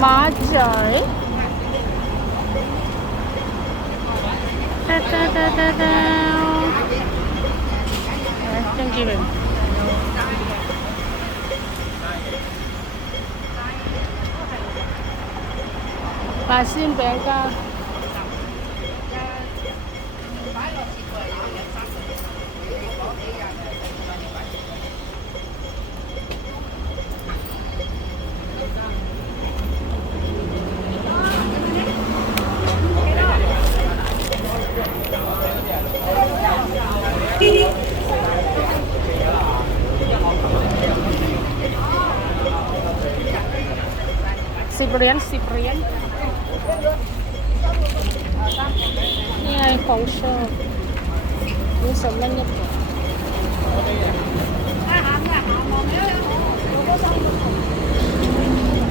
맞아요. 따따따따따. 생기면. 맛있는 배가. บเหรียญสิบเหรียญนี่ไงของชอบนี่สมนั่นเนี่ย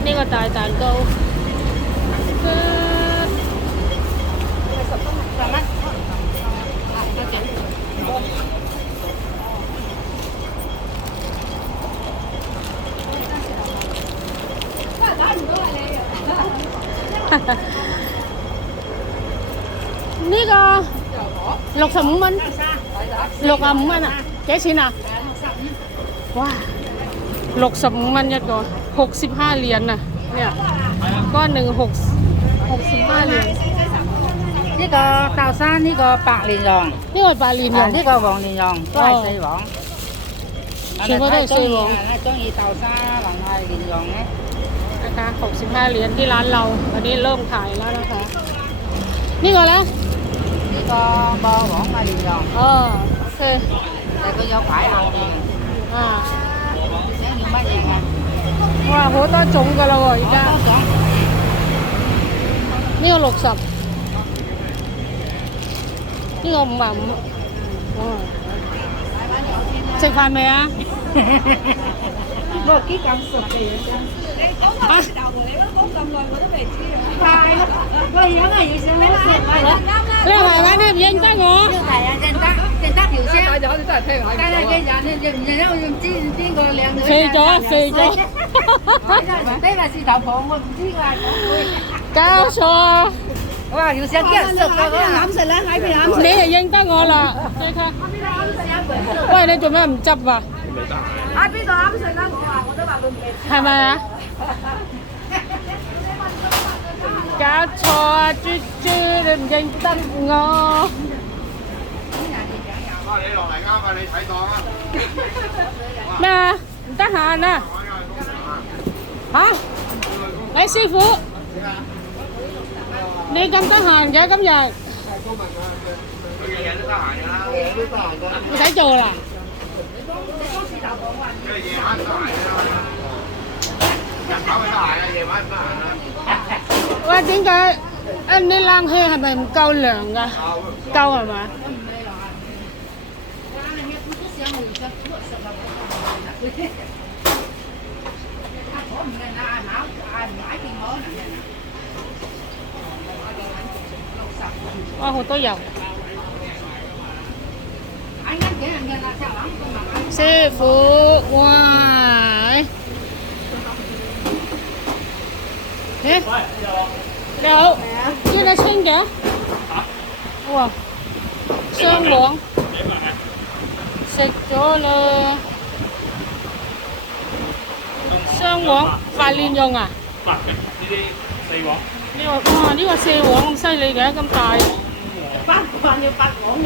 นี่ก็ตายตายก็ นี่ก็ lột sầm mình lột ẩm mình à cái gì nào ว้าหลกสมมันยัดก่อนหกสิบห้าเหรียญน่ะ เนี่ยก้หนึ่งหกหกสิบห้าเหรียญ นี่ก็ตานี่ก็ปากนี่ก็ปากนี่ก็วองลินยองก็ใส่หวองฉันะคะ 65 เหรียญที่ร้านเราวันนี้เริ่มขายแล้วนะคะ นี่ก่อนละนี่ก็บอหวงมาดีดองเออโอเคแต่ก็ยอขายเอาอ่าว้าโหต้อจงกันเราอีกแล้านี่ก็หลกสับนี่ก็หมแบบใช่ฟันไหมอะ 冇几咁熟嘅嘢先。啊？快咯！我哋样系要想好食咪咯。你系咪你唔认得我？呢个系啊，认得认得条声。大咗你真系听下。但系嘅人你认唔认得？我唔知边个靓女。肥咗肥咗呢个是头婆，我唔知㗎。搞错啊！哇！要想啲人熟㗎喎。揽食啦，喺边揽你系认得我啦，你睇。喂，你做咩唔执啊？ 喺邊度啱食啦？我話我都話佢唔嚟。係咪啊？搞錯啊！豬豬，你唔認得我？哇！你落嚟啱啊！你睇檔啊！咩啊？唔得閒啊！嚇？喂，師傅，你咁得閒嘅今日？佢日日都得閒㗎啦，日日都得閒㗎，唔使做啦。喂，點解？啊，你冷氣係咪唔夠涼噶？夠係嘛？哇，好多油！sư phụ ngoài. Nè đâu? Chưa là xuyên kìa. Wow sơn luận xịt chỗ là sơn luận và liên dùng à? Đi vào đi vào xe quận không xây liền kìa công tài. Bắt qua như bắt quận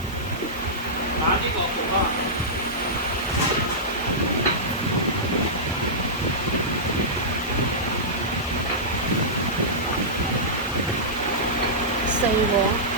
Giày.